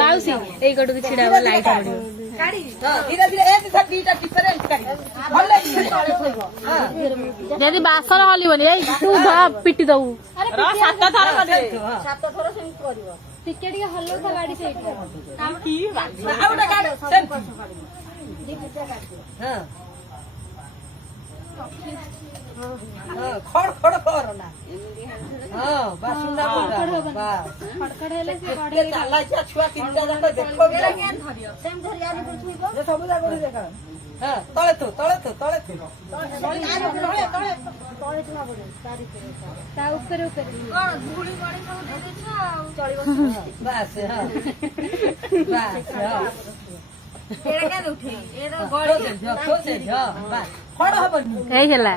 ମାଉସୀ ଏଇ କଟକୁ ଛିଡା ହବ ଲାଇଟ୍ ପଡିବ ଧୀରେ ଧୀରେ ଦିଟା ଟିପରେ ଭଲ ଯଦି ବାସନ ହଲିବନି ଏଇ ତୁ ପିଟି ଦବୁ 7 ଥର କରିବ। 7 ଥର ସେମିତି କରିବ। ଟିକେ ଟିକେ ହଲଉଥା ଗାଡି ସେଇଠି ଆଉ ଗୋଟେ ଗାଡି ସେମିତି। ଖଡ ଖଡ କର ନା ବାସୁଣ୍ଡା ଖଡଖଡ ହେଲେ ସେ ଚାଲାକିଆ ଛୁଆ 3ଟା ଯାକ ଦେଖ ସବୁ ଯାକ ଦେଖ ତଳେ ତୁ ତା ଉପରେ ବାସ ଖଡ ହବନି ହେଇଥିଲା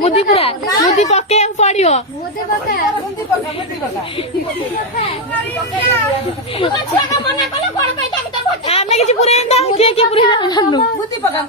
ମୁଦି ପକେଇବାକୁ ପଡିବ ଆମେ କିଛି ପୁରେଇ କିଏ କିଏ ପୁରେଇ ବୁଦ୍ଧି ପକା